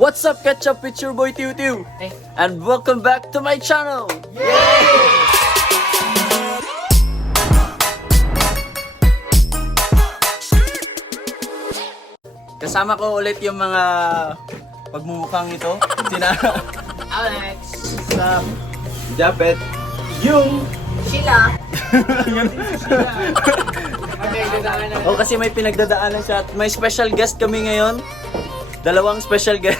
What's up, Ketchup? It's your boy Tiu Tiu. Hey. And welcome back to my channel. Kasama ko ulit yung mga pagmumukhang ito. Sina Alex. Sam, Japet, yung Sheila. Okay, dadaan na. oh, kasi may pinagdadaanan siya at may special guest kami ngayon. Dalawang special guest.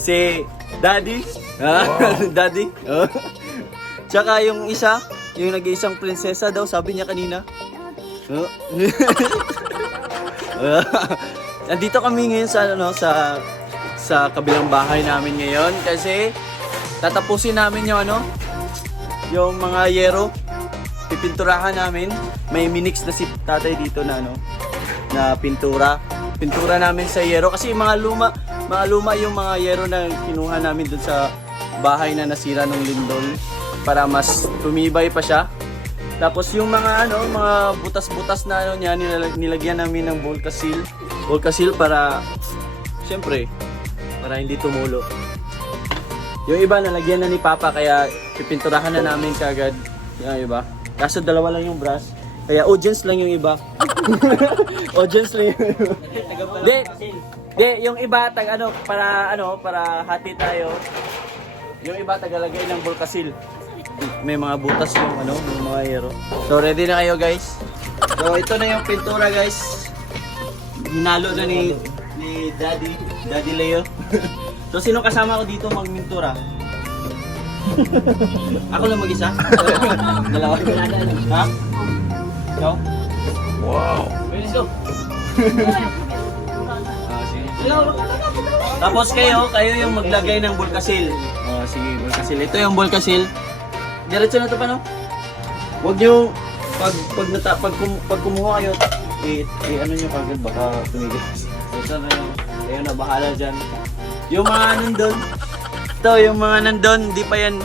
Si Daddy. Daddy. Oh. Tsaka yung isa, yung nag-iisang prinsesa daw, sabi niya kanina. Oh. Andito kami ngayon sa kabilang bahay namin ngayon kasi tatapusin namin yung mga yero. Pipinturahan namin. May minix na si tatay dito na na pintura namin sa yero kasi mga luma yung mga yero na kinuha namin dun sa bahay na nasira ng lindol para mas tumibay pa siya. Tapos yung mga butas-butas na niya nilagyan namin ng Volcasil para syempre para hindi tumulo. Yung iba nalagyan na ni Papa kaya pipinturahan na namin kagad. Yung iba. Kaso dalawa lang yung brush. Kaya audience lang yung iba. Audience lang yung iba. Di, yung iba para hati tayo. Yung iba tagalagay ng Volcasil. May mga butas yung yung mga yero. So ready na kayo guys. So ito na yung pintura guys. Hinalo na ni Daddy Leo. So sino kasama ko dito magmintura? Ako lang mag-isa? Dalawa? Ha? Ikaw? Wow! Let's go! Tapos kayo yung maglagay ng Volcasil. Sige, Volcasil. Ito yung Volcasil. Diretso na ito pa, no? Huwag nyo, pag kumuha kayo, ano nyo kagad, baka tumigil. So, kayo na, bahala dyan. Yung mga nandun, yung mga nandun, di pa yan,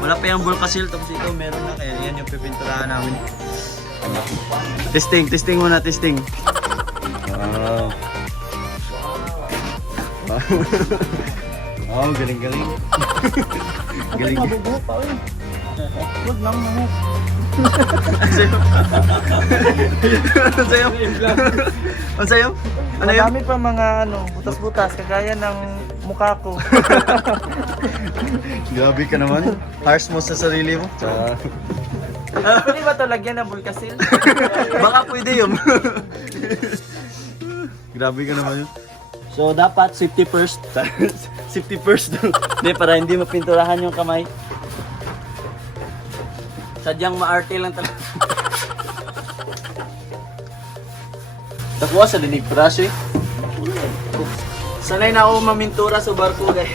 wala pa yung Volcasil, tapos ito, meron na, kaya yan yung pipinturahan namin. Testing muna, testing. Wow. Oh, galing. Galing. Mabubuo pa ulit. Huwag lang mamuk. Ano sa'yo? Ano sa'yo? Ano yun? Marami pa mga butas-butas kagaya ng mukha ko. Grabe ka naman. Harsh mo sa sarili mo. Pwede ba ito lagyan ng Volcasil? Baka pwede yun. Grabe ka naman yun. So dapat safety first. Safety first. Hindi, para hindi mapinturahan yung kamay. Sadyang maarte lang talaga. Takuha sa dinig brush eh. Sanay na ako mamintura sa barko guys.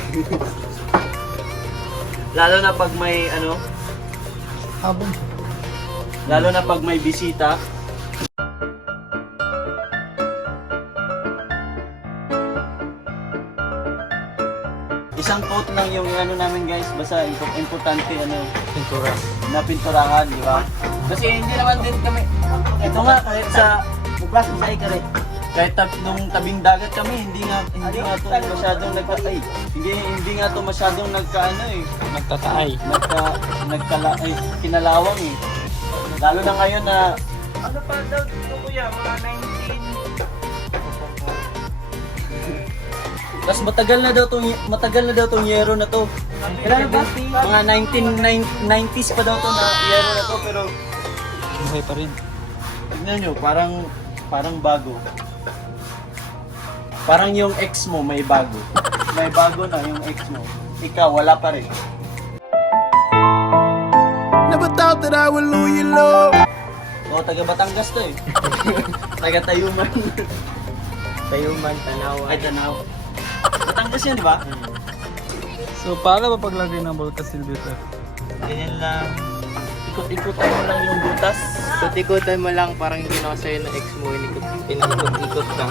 Lalo na pag may Habang. lalo na pag may bisita. Isang coat lang yung namin guys, basta importante Pintura. na pinturahan, di ba? Kasi hindi naman din kami, ito nga kahit sa kahit nung tabing dagat kami, hindi nga to masyadong Nagtataay. kinalawang eh. Lalo na ngayon na Ano pa daw dito kuya? Mga 19... Tapos matagal na daw tong yero na to. Kailan ba? Mga 1990s pa daw to na yero na to pero Buhay pa rin. tignan nyo, parang bago. Parang yung ex mo may bago. May bago na yung ex mo. Ikaw wala pa rin. Never thought that I would lose your love. O, taga Batangas to eh. Taga Tayuman. Tayuman, Tanawa. Ay, Tanaw. Batangas yan, di ba? So, paano ba paglagay ng Volcasil dito? Ganyan lang. Ikot-ikotan mo lang yung butas. Ikot-ikotan mo lang parang ginawa sa'yo ng ex mo. Inikot-ikot ka.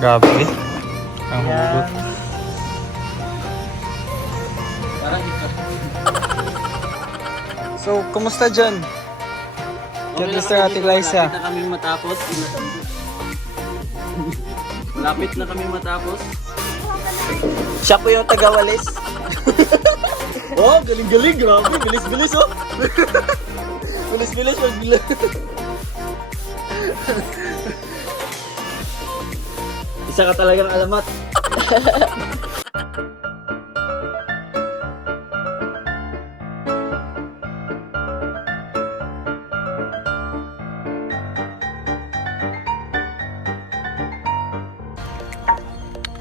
Grabe. Ang Yan. hugot. Parang ikot. So, kumusta dyan? Okay Dyan lang sa kami Ate dito, Liza. malapit na kami matapos. Malapit na kami matapos. Siya po yung taga-walis. Oh, galing-galing. Grabe. Bilis-bilis, oh. Bilis-bilis. Bilis. Isa ka talagang alamat.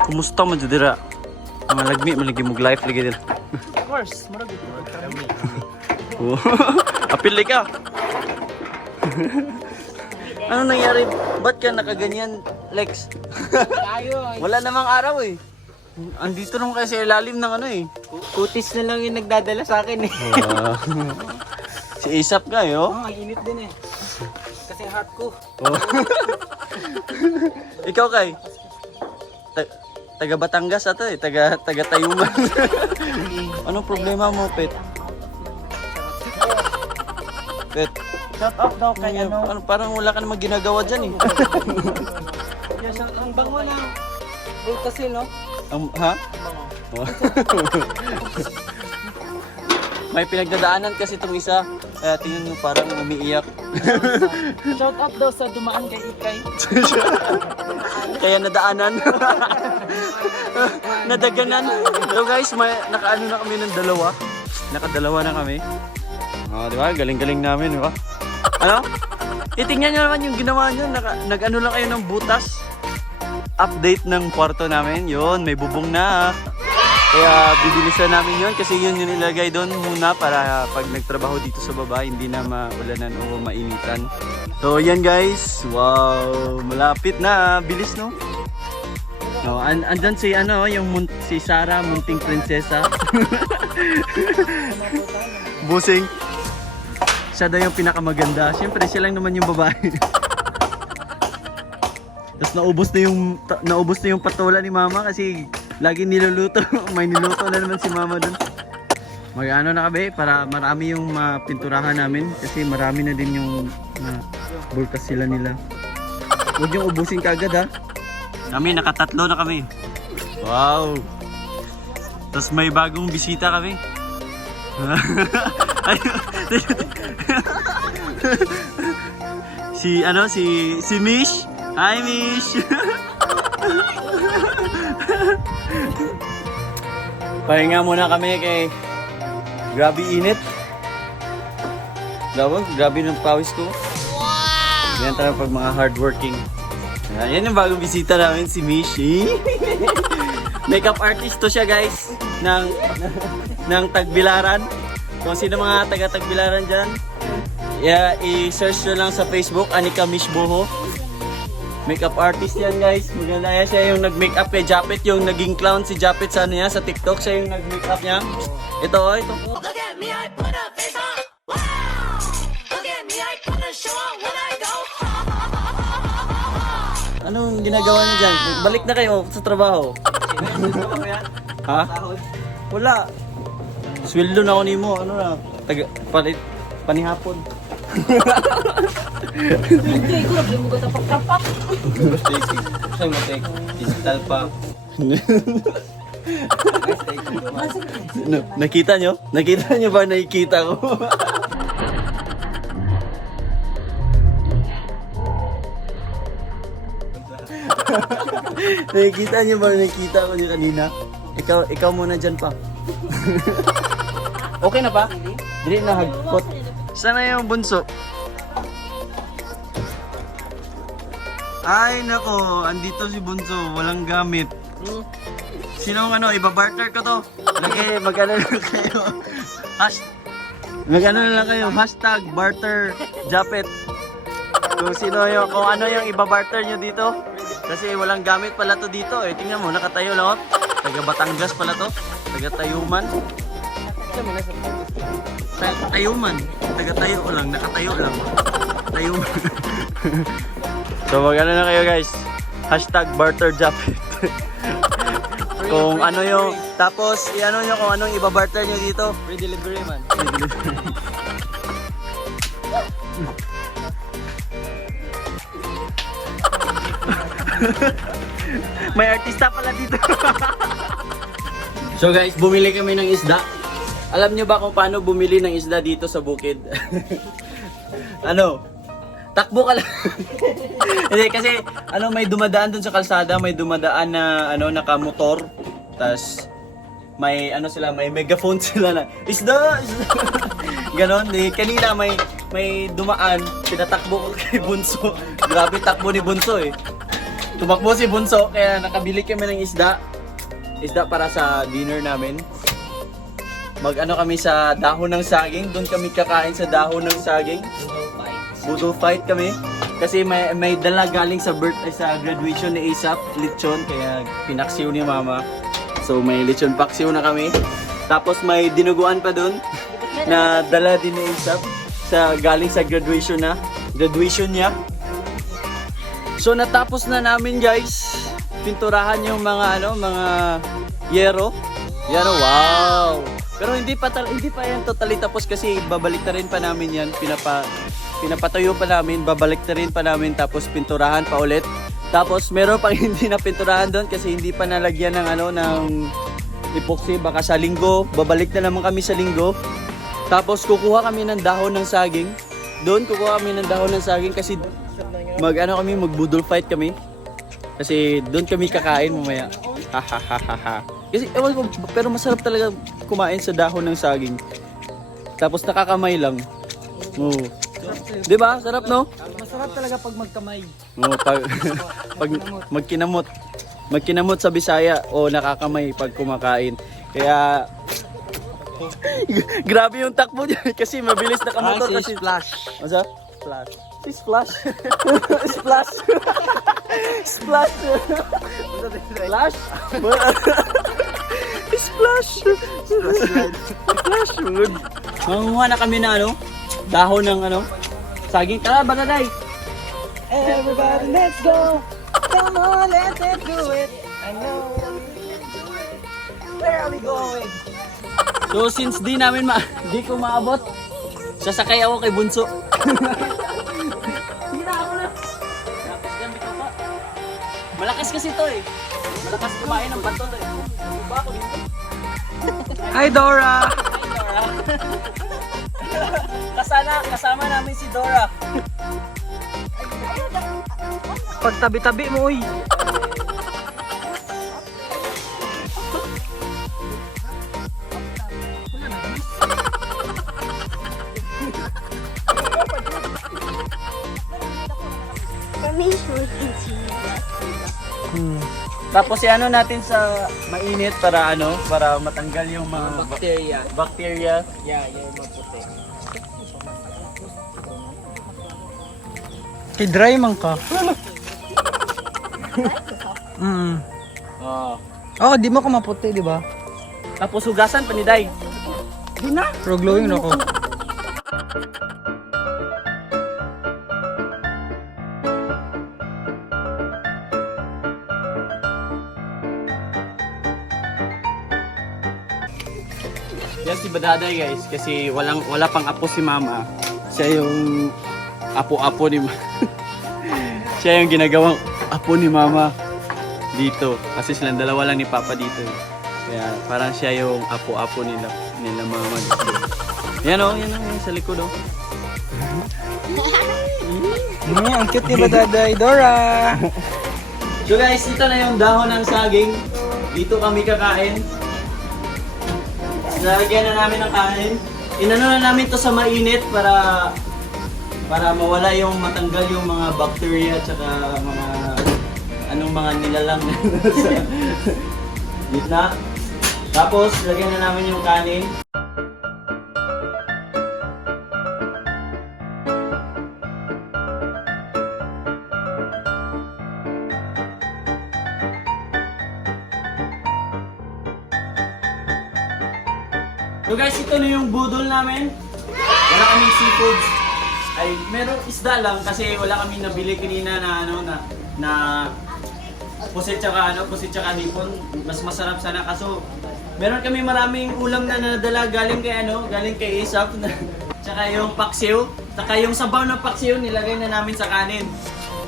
Kumusta mo dira? Malagmi mo life lagi dira. Of course, murag ito. Oh. Apil ka. Ano nangyari? Ba't ka nakaganyan, Lex? Wala namang araw eh. Andito naman kayo sa ilalim ng ano eh. Kutis na lang yung nagdadala sa akin eh. Si Isap ka eh, oh. Ang init din eh. Kasi heart ko. Oh. Ikaw kay? Taga Batangas ato eh, taga Tayuman. Anong problema mo, Pet? Pet, Shout out daw kay ano. parang wala ka namang ginagawa dyan eh. Ang bango ng Bultasil, no? Ha? May pinagdadaanan kasi itong isa, kaya tingnan mo parang umiiyak. Shout out daw sa dumaan kay Ikay. Kaya nadaanan. Nadaganan. So guys, nakaano na kami ng dalawa. Nakadalawa na kami. Oh, di ba? Galing-galing namin, di ba? Ano? Itingnan nyo naman yung ginawa nyo. Nag-ano lang kayo ng butas. Update ng kwarto namin. Yun, may bubong na. Kaya bibilisan namin yun kasi yun yung nilagay doon muna para pag nagtrabaho dito sa baba, hindi na maulanan o mainitan. So yan guys, wow, malapit na, bilis no? No, andyan si ano, si Sarah, munting prinsesa. Busing. Siya daw yung pinakamaganda. Siyempre, siya lang naman yung babae. Tapos naubos na yung patola ni Mama kasi lagi niluluto. May niluto na naman si Mama dun. Mag-ano na kami para marami yung mapinturahan namin kasi marami na din yung bulkas sila nila. Huwag yung ubusin kagad ha. Kami, nakatatlo na kami. Wow! Tapos may bagong bisita kami. si Mish. Hi Mish. Pahinga muna kami kay grabe init. Grabe ng pawis ko. Wow! Yan tayo pag mga hardworking. Yan yung bagong bisita namin, si Mishi. Makeup artist to siya guys ng Tagbilaran. Kung sino mga taga-Tagbilaran dyan, i-search nyo lang sa Facebook, Anika Mish Boho. Makeup artist yan guys. Maganda yan, siya yung nag-makeup kay Japet, yung naging clown si Japet sa ano niya, sa TikTok, siya yung nag-makeup niya. Ito. Look at me, I put a face on. Wow! Look at me, I put a show on when I go. Anong ginagawa niyo dyan? Balik na kayo sa trabaho. Ha? Wala. Sweldo na ako ni mo. Ano na? Panihapon. Hindi, ko rin mo ko tapak-tapak. Saan mo take? Digital pa. Nakita nyo? Nakita nyo ba nakikita ko? Nakikita nyo ba nakikita ko nyo kanina? Ikaw muna dyan pa. Okay na ba? Dili na hagpot. Sana yung bunso? Ay nako, andito si bunso, walang gamit. Sino ibabarter ko to? Lagi, mag-ano lang kayo. Mag-ano lang kayo, hashtag barter Japet. Kung ano yung ibabarter nyo dito. Kasi walang gamit pala to dito eh. Tingnan mo, nakatayo lang oh. Taga Batangas pala to. Taga Tayuman. Tayuman. Taga Tayo lang, nakatayo lang. Tayuman. So mag-ano na kayo guys. Hashtag barter Japet. Kung ano yung, tapos i-ano nyo kung anong ibabarter nyo dito. Free delivery man. May artista pala dito. So guys, bumili kami ng isda. Alam nyo ba kung paano bumili ng isda dito sa bukid? Ano? Takbo ka lang. Hindi kasi may dumadaan dun sa kalsada, may dumadaan na nakamotor. Tas may may megaphone sila na isda, isda. Ganon, kanina may dumaan, pinatakbo ko kay Bunso. Grabe takbo ni Bunso eh. Tumakbo si Bunso kaya nakabili kami ng isda. Isda para sa dinner namin. Kami sa dahon ng saging. Doon kami kakain sa dahon ng saging. Budol fight kami. Kasi may dala galing sa graduation ni ASAP, lechon. Kaya pinaksiw ni Mama. So may lechon paksiw na kami. Tapos may dinuguan pa doon na dala din ni ASAP galing sa graduation niya. So natapos na namin guys. Pinturahan yung mga yero. Yan, wow. Pero hindi pa yan totally tapos kasi babalik na rin pa namin yan. Pinapatuyo pa namin, babalik na rin pa namin tapos pinturahan pa ulit. Tapos meron pang hindi na pinturahan doon kasi hindi pa nalagyan ng epoxy. Baka sa linggo, babalik na naman kami sa linggo. Tapos kukuha kami ng dahon ng saging. Doon kukuha kami ng dahon ng saging kasi magbudol fight kami. Kasi doon kami kakain mamaya. Kasi ewan ko, pero masarap talaga kumain sa dahon ng saging. Tapos nakakamay lang. Oo. 'Di ba? Sarap, no? Masarap talaga pag magkamay. Oo, pag magkinamot. Magkinamot sa Bisaya o nakakamay pag kumakain. Kaya grabe yung takbo niya kasi mabilis na kamotor kasi splash. What's up? Splash. Splash. Splash. Splash. Splash. Splash. Splash. Manguha na kami na dahon ng saging. Tara, Banaday. Everybody, let's go. Come on, let's do it. I know. Where are we going? So since di ko maabot, sasakay ako kay Bunso. Malakas kasi to eh. Malakas kumain ng bato to eh. Ba ako dito? Hi, Dora. Hi Dora. Kasama namin si Dora. Pagtabi-tabi mo, uy. Tapos natin sa mainit para matanggal yung mga bacteria. Yeah, yung maputi. Dry man ka. Oh, di mo ka maputi, di ba? Tapos hugasan pa ni Day. Di na. Pero glowing na ako. Yan si Badaday guys kasi wala pang apo si Mama. Siya yung apo-apo ni Mama. Siya yung ginagawang apo ni Mama dito kasi silang dalawa lang ni Papa dito. Kaya parang siya yung apo-apo nila Mama dito. Yan sa likod Ang cute ni Badaday, Dora. So guys, ito na yung dahon ng saging. Dito kami kakain. Nalagyan na namin ng kanin. Inano na namin to sa mainit para mawala matanggal yung mga bacteria at saka mga nilalang sa gitna. Tapos lagyan na namin yung kanin. So guys, ito na yung budol namin. Wala kaming seafoods. Ay, merong isda lang kasi wala kaming nabili kanina na pusit tsaka hipon. Mas masarap sana kaso meron kami maraming ulam na nadala galing kay ASAP. Tsaka yung paksiw, tsaka yung sabaw ng paksiw nilagay na namin sa kanin.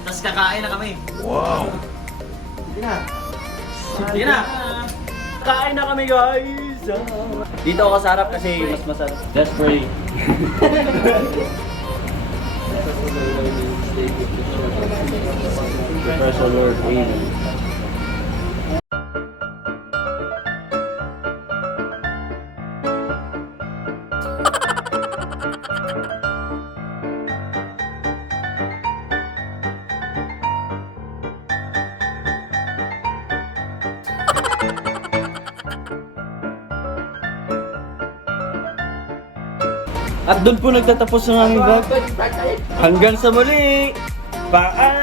Tapos kakain na kami. Wow. Sige na. Kain na kami guys! Dito ako sa harap kasi mas masarap. Let's pray. Prayers the Lord. Amen. At doon po nagtatapos ang aming vlog. Hanggang sa muli! Paalam!